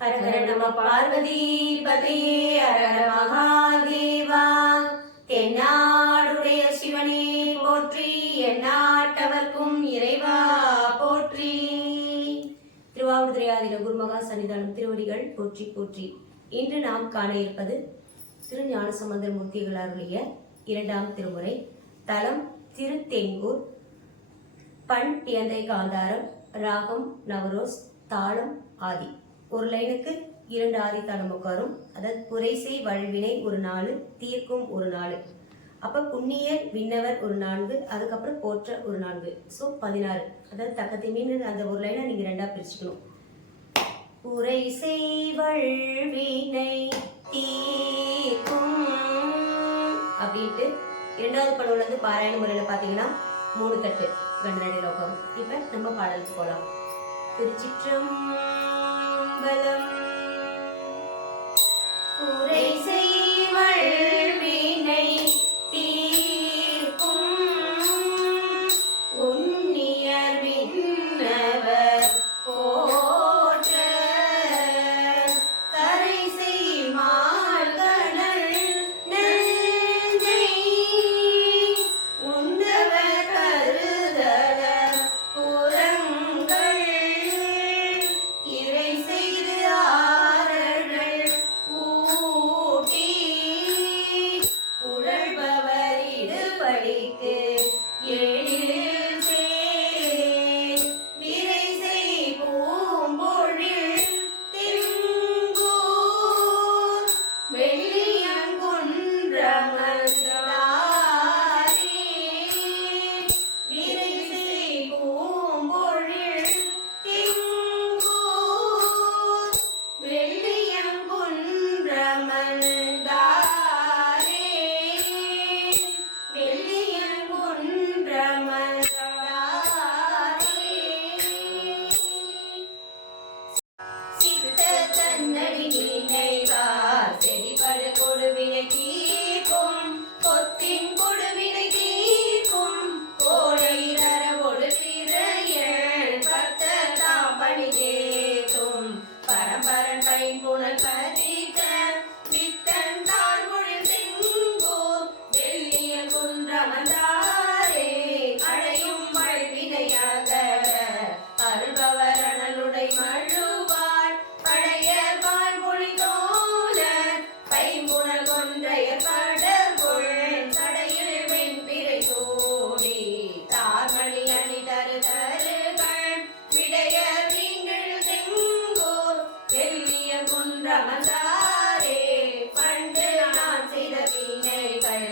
ஹரஹர நம பார்வதி பதே ஹரஹர மகாதேவா. தென்னாடுடைய சிவனே போற்றி, எந்நாட்டவர்க்கும் இறைவா போற்றி. திருவாவடுதுறையாதீன குருமகா சன்னிதானம் திருவடிகள் போற்றி போற்றி. இன்று நாம் காண இருப்பது திருஞானசம்பந்தர் மூர்த்திகள் அருளிய 2ஆம் திருமுறை. தலம் திருத்தெங்கூர். பண் பியந்தை காந்தாரம். ராகம் நவரோஸ். தாளம் ஆதி. ஒரு லைனுக்கு 2 ஆதி தாளம் உட்காரும். அதாவது புரைசை வல்வினை ஒரு 4, தீர்க்கும் ஒரு 4, அப்ப புண்ணியர் விண்ணவர் ஒரு 4, அதுக்கப்புறம் போற்ற ஒரு 4, ஸோ 16. அதாவது தக்கத்தை மீன் அந்த ஒரு லைனை நீங்க 2ஆ பிரிச்சுக்கணும். புரைசை வல்வினை தீர்க்கும் அப்படின்ட்டு 2வது படவுல இருந்து பாராயண முறையில பாத்தீங்கன்னா 3 தட்டு கண்டனடியில் உட்காரும். இப்ப நம்ம பாடலுக்கு போலாம். திருச்சிற்றம்பலம். புரைசை வல்வினை தீர்க்கும் உன்னியர் விண்ணவர் போற்ற கரைசை மால்கடல் நெஞ்சை உண்டவர் கருதல புறங்கள் இறை செய்து ஆரர்கள் ஊட்டி உழல்பவர் இடுபடிக்கு எழில் சேர் விரை செய் பூம்பொழில் திங்கூர் வெள்ளியங்குன்றமர்ந்தாரே விரை செய் பூம்பொழில் திங்கூர் வெள்ளியங்குன்றமர்ந்தாரே வெள்ளியங்குன்றமர்ந்தாரே. சித்த தன்னடி நினைவார் செடிபடு கொடுவினை தீர்க்கும் கொத்தின் கொடுவினை தீர்க்கும் கோடை தரவோடு பிறையல் பக்தர் தாம் பணி தேற்றும் பரம்பரன் பைம்புணல் பதித்த வித்தன் தாழ்மொழில் செங்கூர் வெள்ளிய குன்றமர்ந்தாரே அடையும் வல்வினையாக அருள்பவர் அனலுடை மழுவார் படையர் வாழ்மொழி தோழர் பைம்புணல் கொன்றையர் படர்கொள் சடையில் வெண்பிறை சூடி தார்மணி அணி தரு தருகள் விடையர் நீங்கள் செங்கோர் வெள்ளிய குன்றமர்ந்தாரே பண்டு நான் செய்த வினைகள்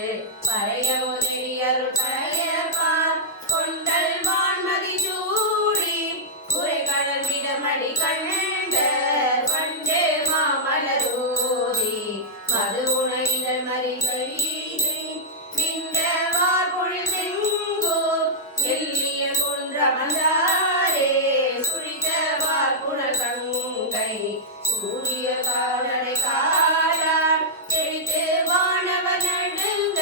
பறைய உதவியருள் பறையப்பார் கொண்டல் வான்மதி சூடி குறைகடல் விடமணி கண்ட பண்டு மாமலரோதி மது உணவிதழ் மறி கழிது விண்ட வார்பொழில் செங்கோர் வெள்ளிய குன்றமர்ந்தாரே சுழித்த வார்புணல் கங்கை சூரிய காலடை காலார் தெளித்து வானவர் நடுங்க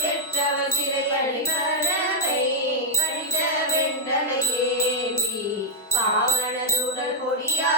செற்றவர் சிறையடி பறவை கழித்த வெண்டலை ஏந்தி பாவனதுடல் கொடியா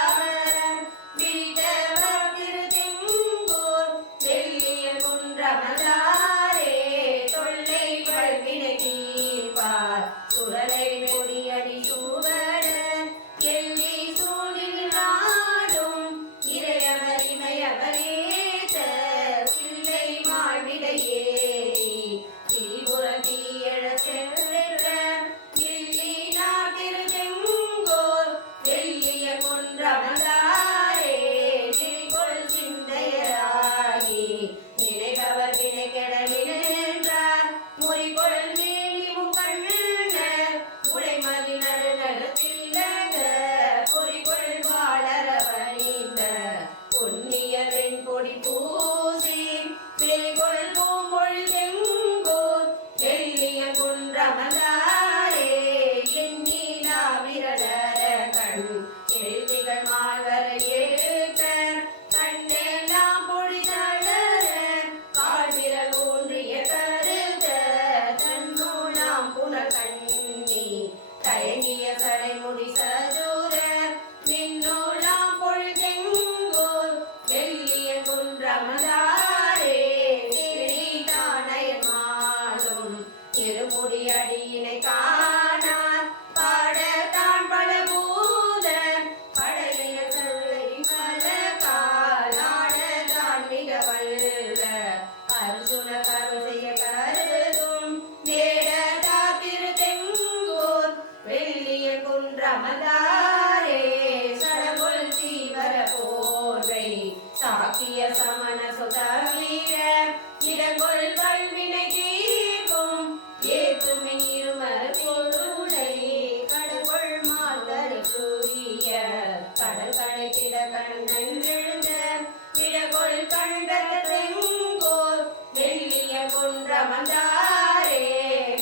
சாக்கிய சமண சுதவீர இடங்கொள் கல்வினை தீர்க்கும் ஏத்துமின் இருமர் பொருளை கடவுள் மாதரை கூறிய கடல் கடைத்திட கண்ணெழுந்த இடங்கொள் கண்ட தெங்கோர் வெள்ளிய குன்றமந்தாரே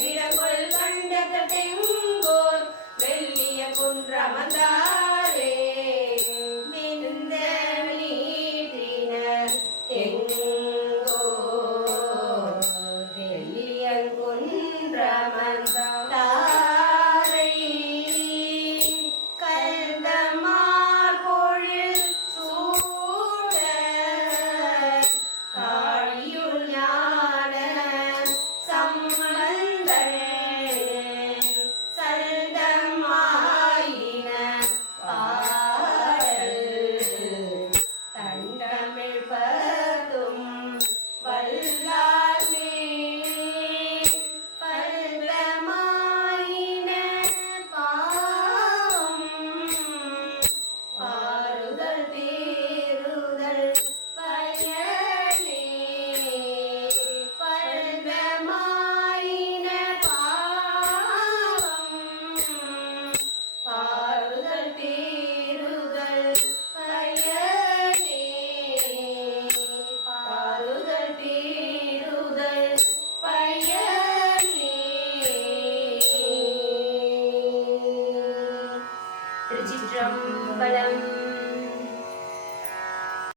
இடங்கொள் கண்ட தெங்கோர் வெள்ளிய குன்றமந்தாரே மிந்த நீற்றினர் தெங்கோர் வெள்ளிய குன்றமந்தாரே கல்தமார் பொழில் சூழ காழியுள் ஞான சம்பந்தன் சல்தமாயின பாடல் தண்டமிழ் பத்தும் வல்லார்மே பல்தமாயின பாவம் பாருதல் தேருதல் பயனே பல்தமாயின பாவம் பாருதல் தேருதல் பயனே பாருதல் தேருதல் பயனே. திருச்சிற்றம்பலம்.